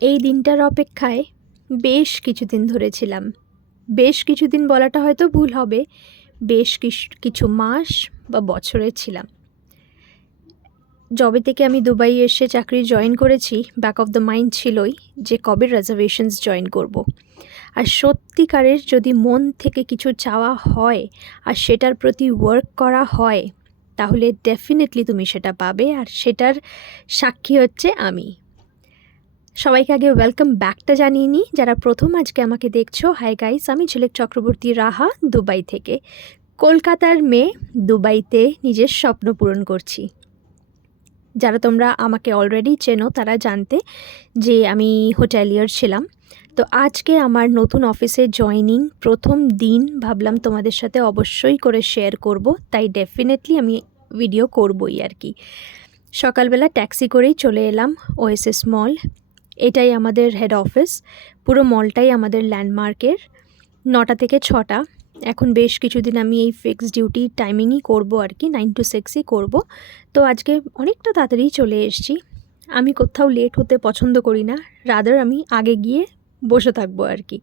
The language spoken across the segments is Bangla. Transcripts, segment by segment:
এই দিনটার অপেক্ষায় বেশ কিছুদিন ধরে ছিলাম বেশ কিছুদিন বলাটা হয়তো ভুল হবে, বেশ কিছু মাস বা বছরের ছিলাম। যবে থেকে আমি দুবাই এসে চাকরি জয়েন করেছি ব্যাক অফ দ্য মাইন্ড ছিলই যে কবে রেজার্ভেশনস জয়েন করব। আর সত্যিকারের যদি মন থেকে কিছু চাওয়া হয় আর সেটার প্রতি ওয়ার্ক করা হয়, তাহলে ডেফিনেটলি তুমি সেটা পাবে আর সেটার সাক্ষী হচ্ছে আমি। সবাইকে আগে ওয়েলকাম ব্যাকটা জানিয়ে নিই। যারা প্রথম আজকে আমাকে দেখছ হাই গাইস আমি ঝিলেক চক্রবর্তী রাহা, দুবাই থেকে। কলকাতার মেয়ে, দুবাইতে নিজের স্বপ্ন পূরণ করছি। যারা তোমরা আমাকে অলরেডি চেনো, তারা জানতে যে আমি হোটেলিয়ার ছিলাম। তো আজকে আমার নতুন অফিসে জয়নিং প্রথম দিন ভাবলাম তোমাদের সাথে অবশ্যই করে শেয়ার করব। তাই ডেফিনেটলি আমি ভিডিও করবই আর কি। সকালবেলা ট্যাক্সি করেই চলে এলাম, ওএসএস মল এটাই আমাদের হেড অফিস পুরো মলটাই আমাদের ল্যান্ডমার্কের নটা থেকে ছটা। এখন বেশ কিছুদিন আমি এই ফিক্সড ডিউটি টাইমিংই করব আর কি নাইন টু সিক্সই করব। তো আজকে অনেকটা তাড়াতাড়ি চলে এসেছি। আমি কোথাও লেট হতে পছন্দ করি না রাদার আমি আগে গিয়ে বসে থাকব আর কি।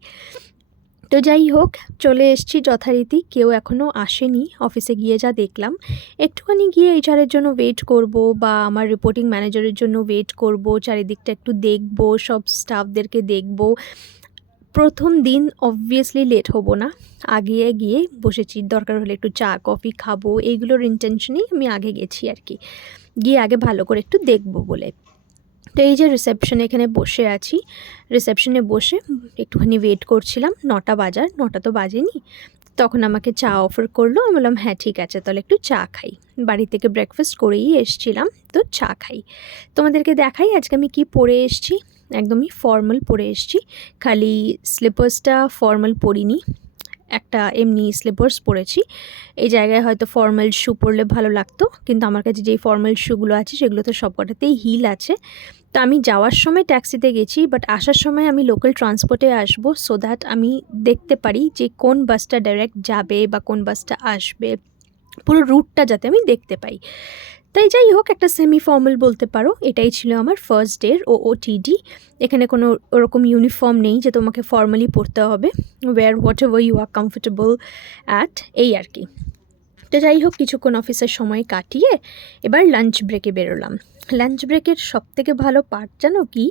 তো যাই হোক, চলে এসেছি যথারীতি। কেউ এখনও আসেনি, অফিসে গিয়ে যা দেখলাম। একটুখানি গিয়ে এইচআরের জন্য ওয়েট করব বা আমার রিপোর্টিং ম্যানেজারের জন্য ওয়েট করব, চারিদিকটা একটু দেখব, সব স্টাফদেরকে দেখব। প্রথম দিন অবভিয়াসলি লেট হব না। আগে গিয়ে বসেছি, দরকার হলে একটু চা, কফি খাব, এইগুলোর ইন্টেনশনেই আমি আগে গেছি আর কি। গিয়ে আগে ভালো করে একটু দেখব বলে। তো এই যে রিসেপশনে এখানে বসে আছি রিসেপশনে বসে একটুখানি ওয়েট করছিলাম, নটা বাজার, নটা তো বাজেনি, তখন আমাকে চা অফার করল, আমি বললাম হ্যাঁ ঠিক আছে, তাহলে একটু চা খাই। বাড়ি থেকে ব্রেকফাস্ট করেই এসছিলাম, তো চা খাই। তোমাদেরকে দেখাই আজকে আমি কি পরে এসছি, একদমই ফর্মাল পরে এসছি, খালি স্লিপার্সটা ফর্মাল পরিনি। একটা এমনি স্লিপার্স পরেছি। এই জায়গায় হয়তো ফর্মাল শু পরলে ভালো লাগতো, কিন্তু আমার কাছে যেই ফর্মাল শুগুলো আছে সেগুলোতে সবকটাতেই হিল আছে। তো আমি যাওয়ার সময় ট্যাক্সিতে গেছি বাট আসার সময় আমি লোকাল ট্রান্সপোর্টে আসব সো দ্যাট আমি দেখতে পারি যে কোন বাসটা ডাইরেক্ট যাবে বা কোন বাসটা আসবে। পুরো রুটটা যাতে আমি দেখতে পাই। তাই যাই হোক, একটা সেমি ফর্মাল বলতে পারো। এটাই ছিল আমার ফার্স্ট ডের ও ওটিডি এখানে কোনো ওরকম ইউনিফর্ম নেই যে তোমাকে ফর্মালি পড়তে হবে। Wear whatever you are comfortable at এই আর কি। তো যাই হোক, কিছুক্ষণ অফিসের সময় কাটিয়ে এবার লাঞ্চ ব্রেকে বেরোলাম। লাঞ্চ ব্রেকের সব থেকে ভালো পার্ট জানো কি?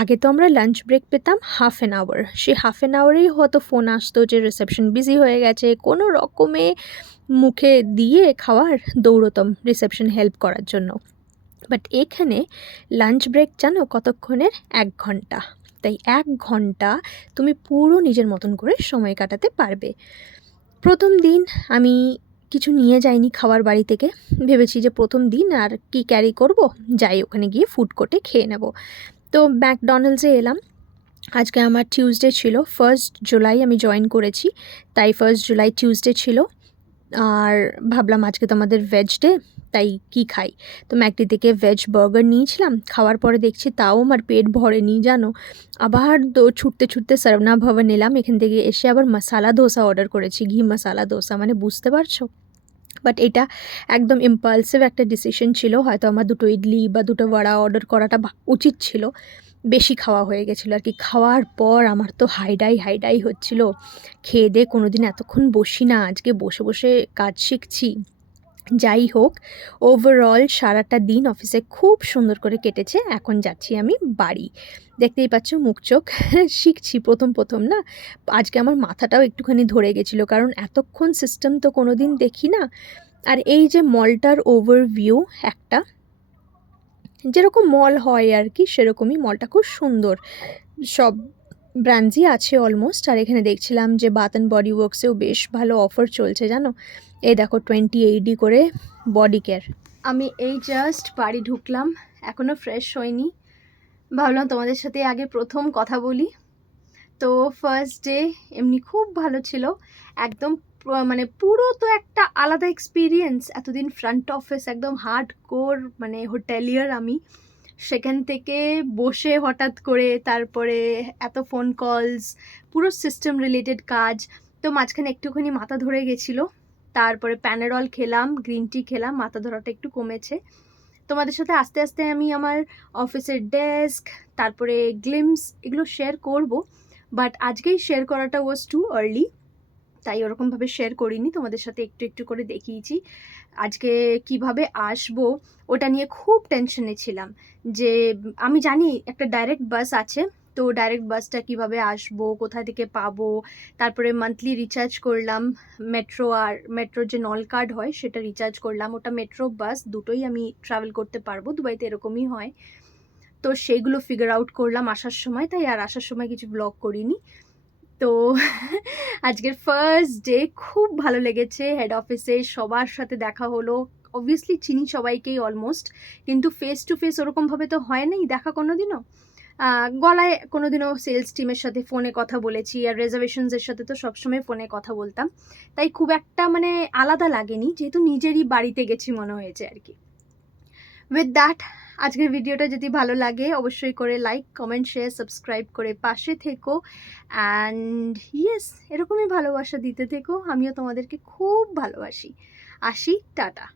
আগে তো আমরা লাঞ্চ ব্রেক পেতাম হাফ অ্যান আওয়ার সেই হাফ অ্যান আওয়ারেই হয়তো ফোন আসতো যে রিসেপশন বিজি হয়ে গেছে, কোনো রকমে মুখে দিয়ে খাওয়ার দৌড়তম রিসেপশন হেল্প করার জন্য। বাট এখানে লাঞ্চ ব্রেক জানো কতক্ষণের? এক ঘণ্টা। তাই এক ঘণ্টা তুমি পুরো নিজের মতন করে সময় কাটাতে পারবে। প্রথম দিন আমি কিছু নিয়ে যাইনি খাবার বাড়ি থেকে। ভেবেছি যে প্রথম দিন আর কি ক্যারি করব, যাই ওখানে গিয়ে ফুড কোর্টে খেয়ে নেব। তো ম্যাকডোনাল্ডসে এলাম। আজকে আমার টিউসডে ছিল ফার্স্ট জুলাই আমি জয়েন করেছি, তাই ফার্স্ট জুলাই টিউসডে ছিল। আর ভাবলাম আজকে তো আমাদের ভেজ ডে তাই কি খাই? তো ম্যাকডি থেকে ভেজ বার্গার নিয়েছিলাম, খাওয়ার পরে দেখছি তাও আমার পেট ভরেনি, জানো? আবার দো ছুটতে ছুটতে সরবনা ভবন এলাম, এখান থেকে এসে আবার মশালা দোসা অর্ডার করেছি, ঘি মশালা দোসা মানে বুঝতে পারছ? বাট এটা একদম ইম্পালসিভ একটা ডিসিশন ছিল, হয়তো আমার দুটো ইডলি বা দুটো বড়া অর্ডার করাটা উচিত ছিল, বেশি খাওয়া হয়ে গেছিল আর কি। খাওয়ার পর আমার তো হাইডাই হাইডাই হচ্ছিল, খেয়ে দিয়ে কোনো দিন এতক্ষণ বসি না, আজকে বসে বসে কাজ শিখছি। যাই হোক ওভারঅল সারাটা দিন অফিসে খুব সুন্দর করে কেটেছে, এখন যাচ্ছি আমি বাড়ি। দেখতেই পাচ্ছ মুখ চোখ শিখছি প্রথম প্রথম, না? আজকে আমার মাথাটাও একটুখানি ধরে গেছিল, কারণ এতক্ষণ সিস্টেম তো কোনো দিন দেখি না। আর এই যে মলটার ওভারভিউ একটা, যেরকম মল হয় আর কি, সেরকমই মলটা খুব সুন্দর। সব ব্র্যান্ডসই আছে অলমোস্ট, আর এখানে দেখছিলাম যে বাত অ্যান্ড বডি ওয়ার্কসেও বেশ ভালো অফার চলছে, জানো? এই দেখো টোয়েন্টি এইটই করে বডি কেয়ার আমি এই জাস্ট বাড়ি ঢুকলাম এখনও ফ্রেশ হয়নি। ভাবলাম তোমাদের সাথে আগে প্রথম কথা বলি। তো ফার্স্ট ডে এমনি খুব ভালো ছিল, একদম মানে পুরো তো একটা আলাদা এক্সপিরিয়েন্স এতদিন ফ্রন্ট অফিস একদম হার্ড কোর মানে হোটেলিয়ার আমি। সেখান থেকে বসে হঠাৎ করে তারপরে এত ফোন কলস পুরো সিস্টেম রিলেটেড কাজ, তো মাঝখানে একটুখানি মাথা ধরে গেছিল। তারপরে প্যানারল খেলাম গ্রিন টি খেলাম, মাথা ধরাটা একটু কমেছে। তোমাদের সাথে আস্তে আস্তে আমি আমার অফিসের ডেস্ক তারপরে গ্লিমস এগুলো শেয়ার করব। বাট আজকেই শেয়ার করাটা ওয়াজ টু আর্লি তাই ওরকমভাবে শেয়ার করিনি। তোমাদের সাথে একটু একটু করে দেখিয়েছি। আজকে কীভাবে আসব, ওটা নিয়ে খুব টেনশনে ছিলাম যে, আমি জানি একটা ডাইরেক্ট বাস আছে, তো ডাইরেক্ট বাসটা কীভাবে আসব, কোথা থেকে পাবো? তারপরে মান্থলি রিচার্জ করলাম মেট্রো আর মেট্রোর যে নল কার্ড হয়, সেটা রিচার্জ করলাম। ওটা মেট্রো বাস দুটোই আমি ট্রাভেল করতে পারব, দুবাইতে এরকমই হয়। তো সেইগুলো ফিগার আউট করলাম আসার সময়, তাই আর আসার সময় কিছু ব্লগ করিনি। তো আজকের ফার্স্ট ডে খুব ভালো লেগেছে। হেড অফিসে সবার সাথে দেখা হলো। অবভিয়াসলি চিনি সবাইকেই অলমোস্ট কিন্তু ফেস টু ফেস ওরকমভাবে তো হয় নাই দেখা কোনো দিনও গলায় কোনো দিনও সেলস টিমের সাথে ফোনে কথা বলেছি আর রেজার্ভেশনসের সাথে তো সবসময় ফোনে কথা বলতাম। তাই খুব একটা মানে আলাদা লাগেনি, যেহেতু নিজেরই বাড়িতে গেছি মনে হয়েছে আর কি। উইথ দ্যাট আজকের ভিডিওটা যদি ভালো লাগে, অবশ্যই করে লাইক কমেন্ট শেয়ার সাবস্ক্রাইব করে পাশে থেকো। অ্যান্ড ইয়েস এরকমই ভালোবাসা দিতে থেকো, আমিও তোমাদেরকে খুব ভালোবাসি। আসি, টাটা।